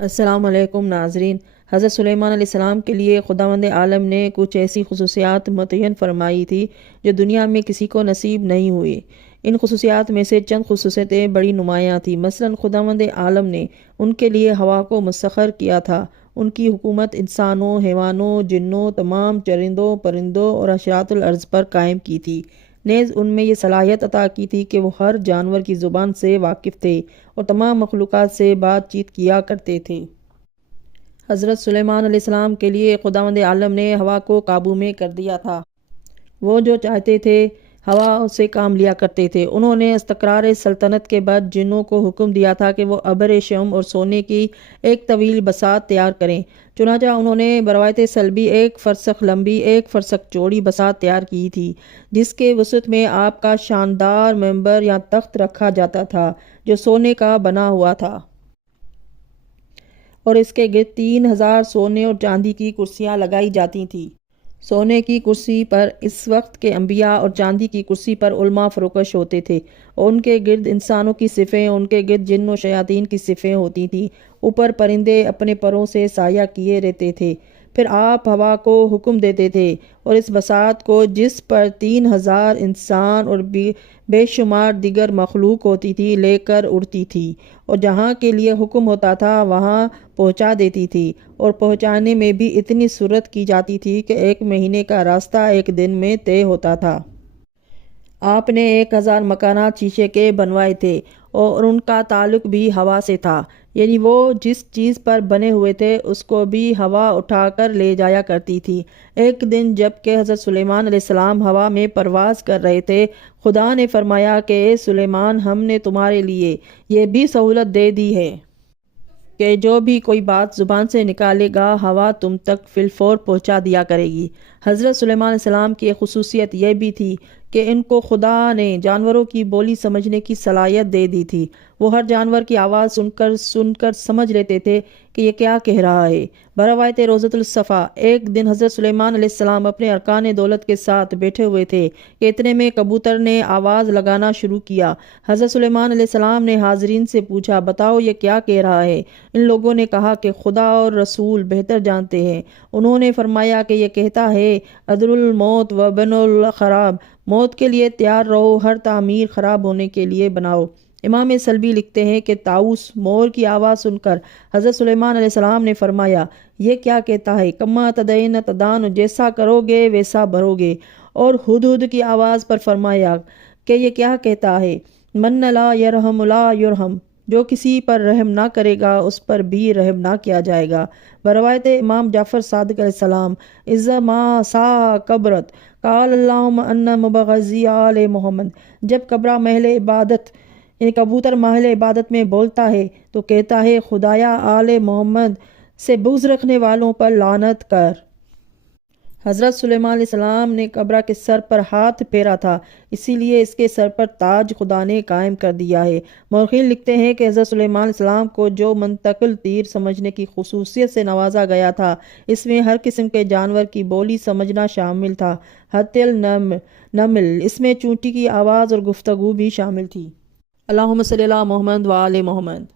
السلام علیکم ناظرین۔ حضرت سلیمان علیہ السلام کے لیے خداوند عالم نے کچھ ایسی خصوصیات متعین فرمائی تھی جو دنیا میں کسی کو نصیب نہیں ہوئی۔ ان خصوصیات میں سے چند خصوصیتیں بڑی نمایاں تھیں۔ مثلاً خداوند عالم نے ان کے لیے ہوا کو مسخر کیا تھا۔ ان کی حکومت انسانوں، حیوانوں، جنوں، تمام چرندوں، پرندوں اور حشرات الارض پر قائم کی تھی۔ نیز ان میں یہ صلاحیت عطا کی تھی کہ وہ ہر جانور کی زبان سے واقف تھے اور تمام مخلوقات سے بات چیت کیا کرتے تھے۔ حضرت سلیمان علیہ السلام کے لیے خداوند عالم نے ہوا کو قابو میں کر دیا تھا۔ وہ جو چاہتے تھے ہوا سے کام لیا کرتے تھے۔ انہوں نے استقرار سلطنت کے بعد جنوں کو حکم دیا تھا کہ وہ ابر شم اور سونے کی ایک طویل بساط تیار کریں۔ چنانچہ انہوں نے بروایت سلبی 1 فرسخ لمبی 1 فرسخ چوڑی بساط تیار کی تھی، جس کے وسط میں آپ کا شاندار ممبر یا تخت رکھا جاتا تھا جو سونے کا بنا ہوا تھا، اور اس کے گرد 3000 سونے اور چاندی کی کرسیاں لگائی جاتی تھیں۔ سونے کی کرسی پر اس وقت کے انبیاء اور چاندی کی کرسی پر علماء فروکش ہوتے تھے، اور ان کے گرد انسانوں کی صفیں، ان کے گرد جن و شیاطین کی صفیں ہوتی تھیں۔ اوپر پرندے اپنے پروں سے سایہ کیے رہتے تھے۔ پھر آپ ہوا کو حکم دیتے تھے اور اس بساط کو جس پر 3000 انسان اور بے شمار دیگر مخلوق ہوتی تھی لے کر اڑتی تھی، اور جہاں کے لیے حکم ہوتا تھا وہاں پہنچا دیتی تھی، اور پہنچانے میں بھی اتنی سرعت کی جاتی تھی کہ 1 مہینے کا راستہ 1 دن میں طے ہوتا تھا۔ آپ نے 1000 مکانات شیشے کے بنوائے تھے اور ان کا تعلق بھی ہوا سے تھا، یعنی وہ جس چیز پر بنے ہوئے تھے اس کو بھی ہوا اٹھا کر لے جایا کرتی تھی۔ ایک دن جب کہ حضرت سلیمان علیہ السلام ہوا میں پرواز کر رہے تھے، خدا نے فرمایا کہ اے سلیمان، ہم نے تمہارے لیے یہ بھی سہولت دے دی ہے کہ جو بھی کوئی بات زبان سے نکالے گا ہوا تم تک فی الفور پہنچا دیا کرے گی۔ حضرت سلیمان علیہ السلام کی ایک خصوصیت یہ بھی تھی کہ ان کو خدا نے جانوروں کی بولی سمجھنے کی صلاحیت دے دی تھی۔ وہ ہر جانور کی آواز سن کر سمجھ لیتے تھے کہ یہ کیا کہہ رہا ہے۔ بروایت روضۃ الصفا ایک دن حضرت سلیمان علیہ السلام اپنے ارکان دولت کے ساتھ بیٹھے ہوئے تھے کہ اتنے میں کبوتر نے آواز لگانا شروع کیا۔ حضرت سلیمان علیہ السلام نے حاضرین سے پوچھا، بتاؤ یہ کیا کہہ رہا ہے؟ ان لوگوں نے کہا کہ خدا اور رسول بہتر جانتے ہیں۔ انہوں نے فرمایا کہ یہ کہتا ہے، ادر الموت و بن الخراب، موت کے لیے تیار رہو، ہر تعمیر خراب ہونے کے لیے بناؤ۔ امام سلبی لکھتے ہیں کہ طاؤس مور کی آواز سن کر حضرت سلیمان علیہ السلام نے فرمایا، یہ کیا کہتا ہے؟ کما تدین تدان، جیسا کرو گے ویسا بھرو گے۔ اور ہدہد کی آواز پر فرمایا کہ یہ کیا کہتا ہے؟ من لا یرحم لا یرحم، جو کسی پر رحم نہ کرے گا اس پر بھی رحم نہ کیا جائے گا۔ بروایت امام جعفر صادق علیہ السلام، اذا ما سا قبرت قال اللہم ان مبغضی آل محمد، جب کبرا محل عبادت یعنی کبوتر محل عبادت میں بولتا ہے تو کہتا ہے، خدایا آل محمد سے بغض رکھنے والوں پر لعنت کر۔ حضرت سلیمان علیہ السلام نے کبرا کے سر پر ہاتھ پھیرا تھا، اسی لیے اس کے سر پر تاج خدا نے قائم کر دیا ہے۔ مورخین لکھتے ہیں کہ حضرت سلیمان علیہ السلام کو جو منتقل تیر سمجھنے کی خصوصیت سے نوازا گیا تھا، اس میں ہر قسم کے جانور کی بولی سمجھنا شامل تھا، حتی النمل، اس میں چونٹی کی آواز اور گفتگو بھی شامل تھی۔ اللہم صلی علی محمد و آل محمد۔